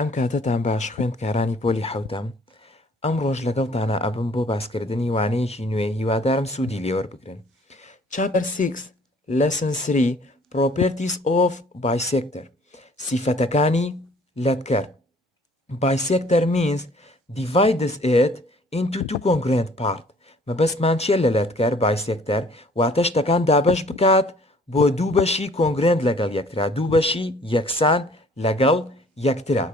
ئەم کاتتان باش خوێندکارانی پۆلی حەوتەم. ئەم ڕۆژ لەگەڵتانە ئەبم بۆ باسکردنی وانەیەکی نوێ هیوادارم سوودی لێوەربگرن. Chapter 6 Lesson 3 Properties of Bisector سیفەتەکانی لەتکەر. Bisector means divides it into two congruent parts. مەبەستمان چیە لە لەتکەر bisector واتە شتەکان دابەش بکات بۆ دوو بەشی کۆنگرێنت لەگەڵ یەکترا، دوو بەشی یەکسان لەگەڵ یەکترا.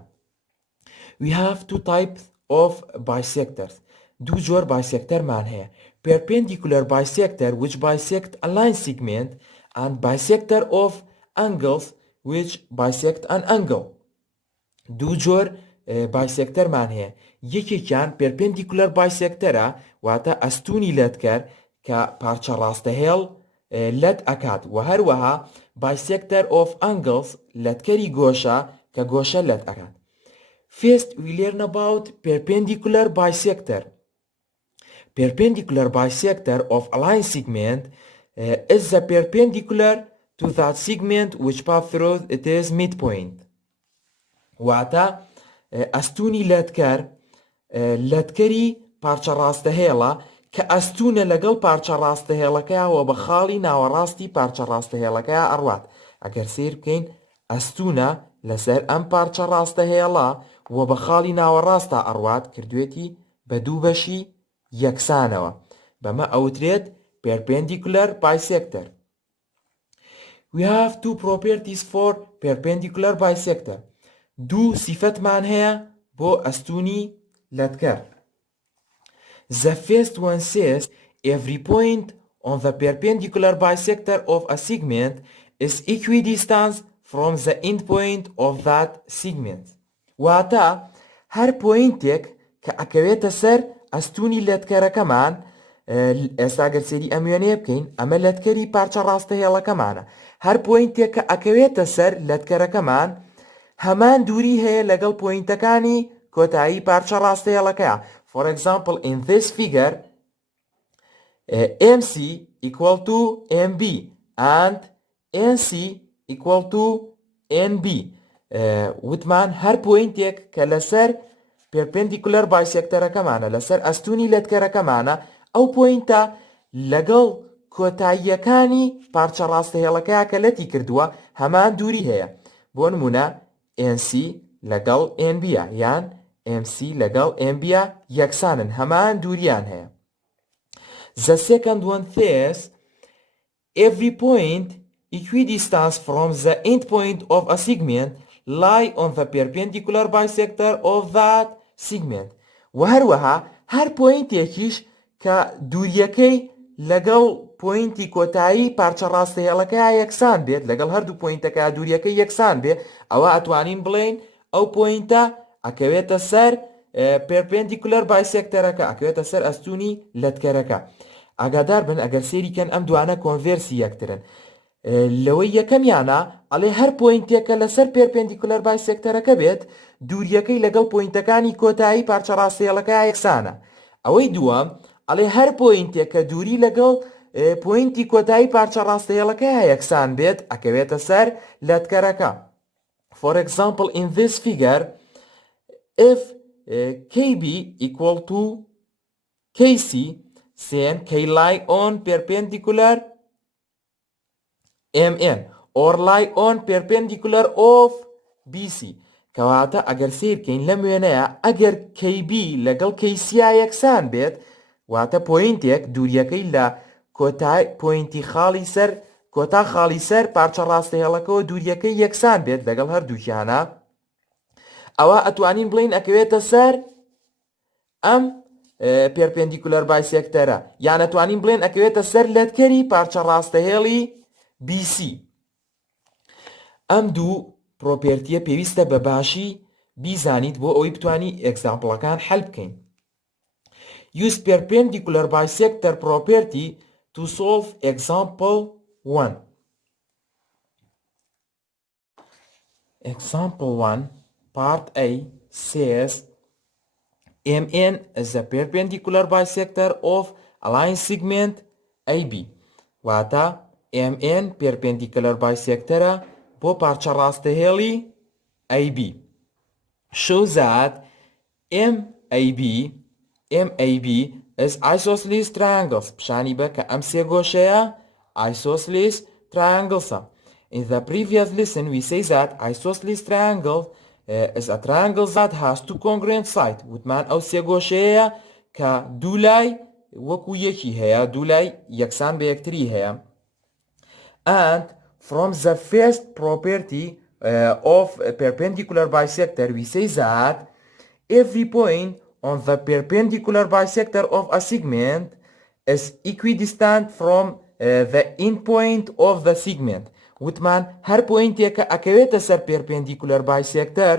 We have two types of bisectors. دوو جۆر bisectorمان هەیە. Perpendicular bisector which bisect a line segment and bisector of angles which bisect an angle. دوو جۆر bisectorمان هەیە. یەکێکیان perpendicular bisectorە واتە ئەستوونی لەتکەر کە پارچە ڕاستەهێڵ لەت ئەکات و هەروەها bisector of angles لەتکەری گۆشە کە گۆشە لەت ئەکات. First, we learn about perpendicular bisector. Perpendicular bisector of a line segment is the perpendicular to that segment which pass through its midpoint. واتە ئەستوونی لەتکەر لەتکەری پارچە ڕاستەهێڵە کە ئەستوونە لەگەڵ پارچە ڕاستەهێڵەکەیەوە بە خاڵی ناوەڕاستی پارچە ڕاستەهێڵەکەیە ئەڕوات. ئەگەر سیر بکەین ئەستوونە لەسەر ئەم پارچە ڕاستەهێڵە و بە خاڵی ناوەڕاستە ئەڕوات کردوێتی بە دوو بەشی یەکسانەوە. بەمە ئەوترێت perpendicular bisector. We have two properties for perpendicular bisector. دوو سیفەتمان هەیە بۆ ئەستوونی لەتکەر. The first one says every point on the perpendicular bisector of a segment is equidistant from the endpoint of that segment. واتە هەر پۆینتێک کە ئەکەوێتە سەر ئەستوونی لەتکەرەکەمان، ئێستا گەر سێری ئەم وێنەیە بکەین، ئەمە لەتکەری پارچە ڕاستەهێڵەکەمانە. هەر پۆینتێک کە ئەکەوێتە سەر لەتکەرەکەمان هەمان دووری هەیە لەگەڵ پۆینتەکانی کۆتایی پارچە ڕاستەهێڵەکەیە. For example, in this figure, MC equal to MB and NC equal to NB. وتمان هەر پۆینتێک کە لەسەر perpendicular bisectorەکەمانە لەسەر ئەستوونی لەتکەرەکەمانە ئەو پۆینتە لەگەڵ کۆتاییەکانی پارچە ڕاستەهێڵەکەیە کە لەتی کردووە هەمان دووری هەیە. بۆ نمونە NC لەگەڵ NB یان MC لەگەڵ NB یەکسانن، هەمان دووریان هەیە. The second one says every point equidistant from the endpoint of a segment lie on the perpendicular bisector of that segment. و هەروەها هەر پۆینتێکیش کە دووریەکەی لەگەڵ پۆینتی کۆتایی پارچە ڕاستەهێڵەکەیە یەکسان بێت، لەگەڵ هەردوو پۆینتەکە دووریەکەی یەکسان بێت، ئەوە ئەتوانین بڵێن ئەو پۆینتە ئەکەوێتە سەر perpendicular bisectorەکە، ئەکەوێتە سەر ئەستوونی لەتکەرەکە. ئاگادار بن ئەگەر سێریکەن ئەم دوانە کۆنڤێرسی یەکترن. لەوەی یەکەمیانە ئەڵێ هەر پۆینتێکە لەسەر perpendicular bisectorەکە بێت دووریەکەی لەگەڵ پۆینتەکانی کۆتایی پارچە ڕاستەهێڵەکە یەکسانە. ئەوەی دووەم ئەڵێ هەر پۆینتێک کە دووری لەگەڵ پۆینتی کۆتایی پارچە ڕاستەهێڵەکەیە یەکسان بێت ئەکەوێتە سەر لەتکەرەکە. For example, in this figure, if KB equal to KC, then K lie on perpendicular MN or lie on perpendicular of BC. کەواتە ئەگەر سیر بکەین لەم وێنەیە ئەگەر KB لەگەڵ KC یەکسان بێت واتە پۆینتێک دووریەکەی لە پۆینتی خاڵی سەر کۆتا خاڵی سەر پارچە ڕاستەهێڵەکەەوە دووریەکەی یەکسان بێت لەگەڵ هەردووکیانە، ئەوە ئەتوانین بڵین ئەکەوێتە سەر ئەم perpendicular bisectorە، یان ئەتوانین بڵێن ئەکەوێتە سەر لەتکەری پارچە ڕاستەهێڵی BC. ئەم دوو پرۆپێرتیە پێویستە بە باشی بیزانیت بۆ ئەوەی بتوانی ئێگزامپڵەکان حەل بکەین. Use perpendicular bisector property to solve example 1. Example 1, part A says MN is the perpendicular bisector of a line segment AB. واتە MN perpendicular bisectorە بۆ پارچە ڕاستەهێڵی AB. shows that MAB is isosceles triangles. بشانی بە کە ئەم سێ گۆشەیە isosceles triangles. In the previous lesson we say that isosceles triangle is a triangle that has two congruent sides. وتمان ئەو سێ گۆشەیە کە دوو لای وەکو یەکی هەیە، دوو لای یەکسان بە یەکتری هەیە. And from the first property of a perpendicular bisector we say that every point on the perpendicular bisector of a segment is equidistant from the end point of the segment. وتمان هەر پۆینتێکە ئەکەوێتە سەر perpendicular bisector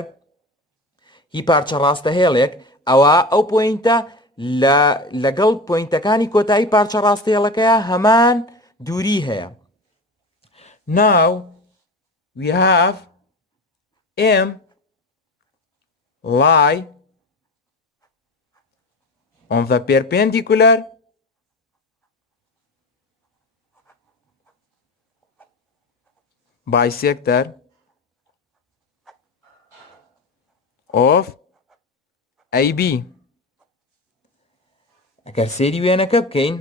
هی پارچە ڕاستە هێڵێک ئەوە ئەو پۆینتە لەگەڵ پۆینتەکانی کۆتایی پارچە ڕاستە هێڵەکەیە هەمان دووری هەیە. Now we have M lie on the perpendicular bisector of AB. ئەگەر سێری وێنەکە بکەین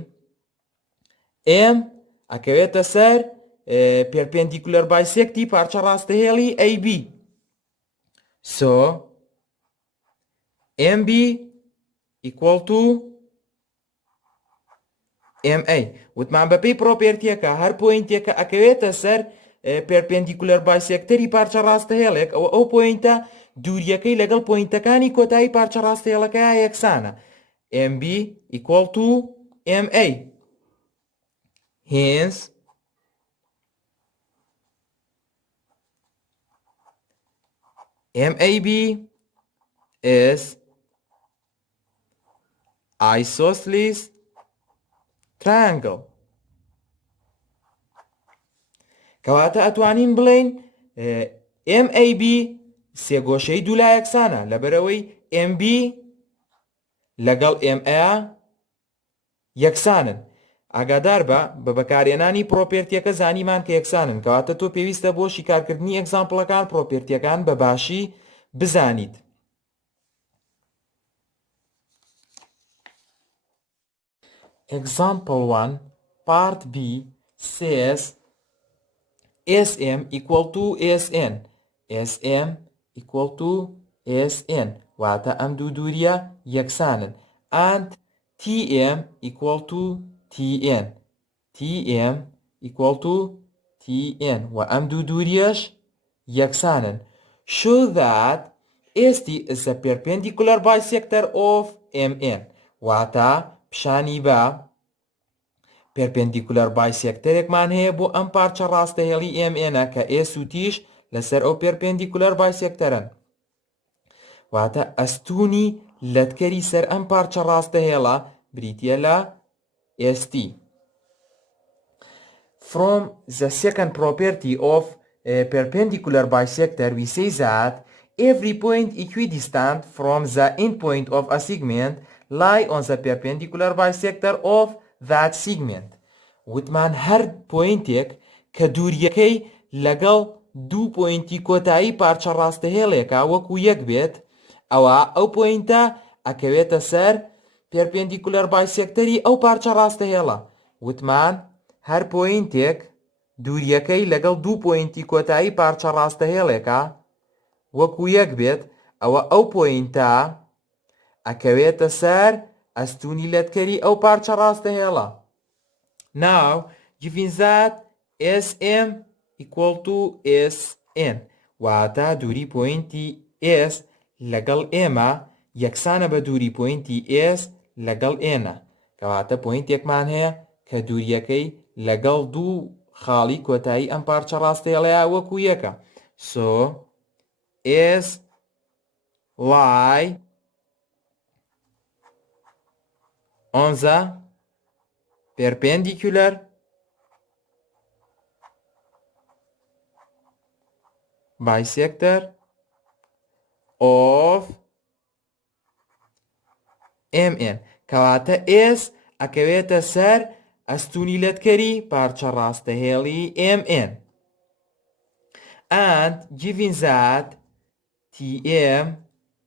M ئەکەوێتە سەر perpendicular bisecti پارچە ڕاستەهێڵی AB. So MB equal to MA. وتمان بەپێی پرۆپێرتیەکە هەر پۆینتێکە ئەکەوێتە سەر perpendicular bisectەری پارچە ڕاستەهێڵێک ئەو پۆینتە دووریەکەی لەگەڵ پۆینتەکانی کۆتایی پارچە ڕاستەهێڵەکەیە یەکسانە. MB equal to MA. Hence MAB is isosceles triangle. کەواتە ئەتوانین بڵێین MAB سێ گۆشەی دوو لای یەکسانە لەبەرەوەی MB لەگەڵ MA یەکسانن. ئاگادار بە بەکارهێنانی پرۆپێرتیەکە زانیمان کە یەکسانن، کەواتە تۆ پێویستە بۆ شیکارکردنی ئەگزامپڵەکان پرۆپێرتیەکان بە باشی بزانیت. Example 1 part B says SM equal to SN. SM equal to SN. واتە ئەم دوو دووریە یەکسانن. And TM equal to TN. TM equal to TN. و ئەم دوو دووریەش یەکسانن. Show that ST is a perpendicular bisector of MN. واتە پیشانی بە perpendicular bisectorێکمان هەیە بۆ ئەم پارچە ڕاستەهێڵی MN کە S و Tش لەسەر ئەو perpendicular bisectorن. واتە ئەستوونی لەتکەری سەر ئەم پارچە ڕاستەهێڵە بریتیە لە ST. From the second property of a perpendicular bisector we say that every point equidistant from the endpoint of a segment lie on the perpendicular bisector of that segment. وتمان هەر پۆینتێک کە دووریەکەی لەگەڵ دوو پۆینتی کۆتایی پارچە ڕاستەهێڵێکە وەکو یەک بێت ئەوە ئەو پۆینتە ئەکەوێتە سەر perpendicular bisectەری ئەو پارچە ڕاستەهێڵە. وتمان هەر پۆینتێک دووریەکەی لەگەڵ دوو پۆینتی کۆتایی پارچە ڕاستەهێڵێکە وەکو یەک بێت ئەوە ئەو پۆینتە ئەکەوێتە سەر ئەستوونی لەتکەری ئەو پارچە ڕاستەهێڵە. Now given that SM equal to SN واتە دووری پۆینتی S لەگەڵ ئێمە یەکسانە بە دووری پۆینتی S لەگەڵ ئێنە، کەواتە پۆینتێکمان هەیە کە دووریەکەی لەگەڵ دوو خاڵی کۆتایی ئەم پارچە ڕاستەهێڵەیە وەکو یەکە. So S lie on the perpendicular bisector of MN. کەواتە S ئەکەوێتە سەر ئەستوونی لەتکەری پارچە ڕاستەهێڵی MN. And given that TM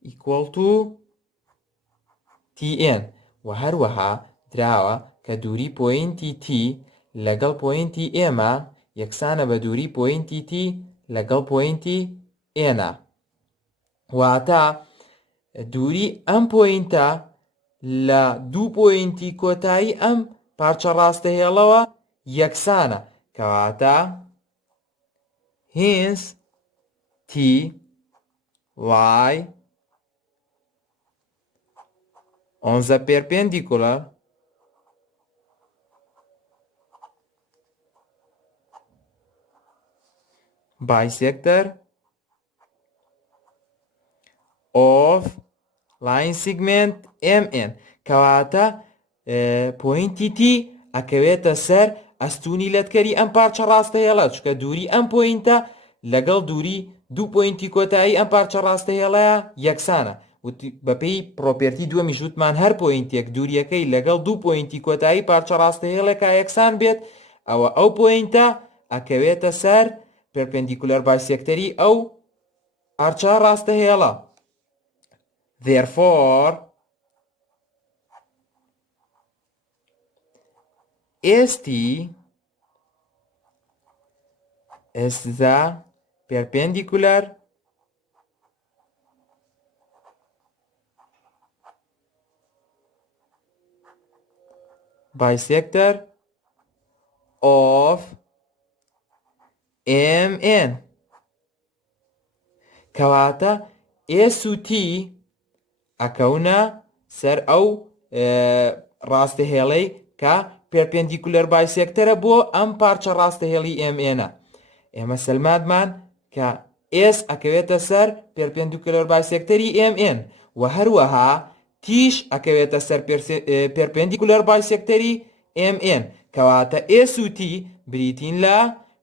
equal to tn و هەروەها دراوە کە دووری پۆینتی t لەگەڵ پۆینتی ئێمە یەکسانە بە دووری پۆینتی t لەگەڵ پۆینتی ئێنە واتە دووری ئەم پۆینتە لە دوو پۆینتی کۆتایی ئەم پارچە ڕاستەهێڵەوە یەکسانە کەواتە hence t lie on the perpendicular bisector of line segment MN کەواتە پۆینتی T ئەکەوێتە سەر ئەستوونی لەتکەری ئەم پارچە ڕاستەهێڵە چکە دووری ئەم پۆینتە لەگەڵ دووری دوو پۆینتی کۆتایی ئەم پارچە ڕاستەهێڵەیە یەکسانە بەپێی پرۆپێرتی دووەمی ژووتمان هەر پۆینتێک دووریەکەی لەگەڵ دوو پۆینتی کۆتایی پارچە ڕاستەهێڵێکا یەکسان بێت ئەوە ئەو پۆینتە ئەکەوێتە سەر پێرپێندیکولەر بایسێکتەری ئەو پارچە ڕاستەهێڵە. Therefore, ST is the perpendicular bisector of MN کەواتە S و T ئەکەونە سەر ئەو ڕاستەهێڵەی کە پێرپێندیکولەر بایسێکتەرە بۆ ئەم پارچە ڕاستەهێڵی MN ئێمە سەلمادمان کە S ئەکەوێتە سەر پێرپێندیکولەر بایسێکتەری MN و هەروەها تیش ئەکەوێتە سەر پێرپێندیکولەر بایسێکتەری MN کەواتە S و T بریتین لە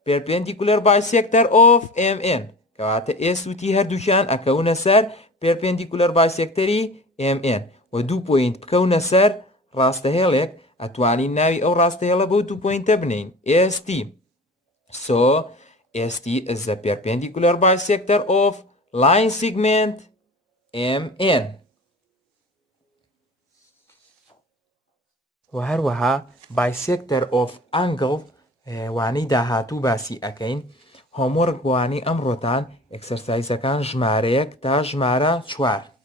پێرپێندیکولەر بایسێکتەر of MN کەواتە S و T هەردووکیان ئەکەونە سەر پێرپێندیکولەر بایسێکتەری MN و دوو پۆینت بکەونە سەر ڕاستەهێڵێک ئەتوانین ناوی ئەو ڕاستەهێڵە بۆ دوو پۆینتە بنین ST. So ST is the perpendicular bisector of line segment MN. و هەروەها bisector of angle وانەی داهاتوو باسی ئەەکەین هۆمۆرگ بۆوانەی ئەمڕۆتان ئەکسەرسایزەکان ژمارەیەک تا ژمارە 4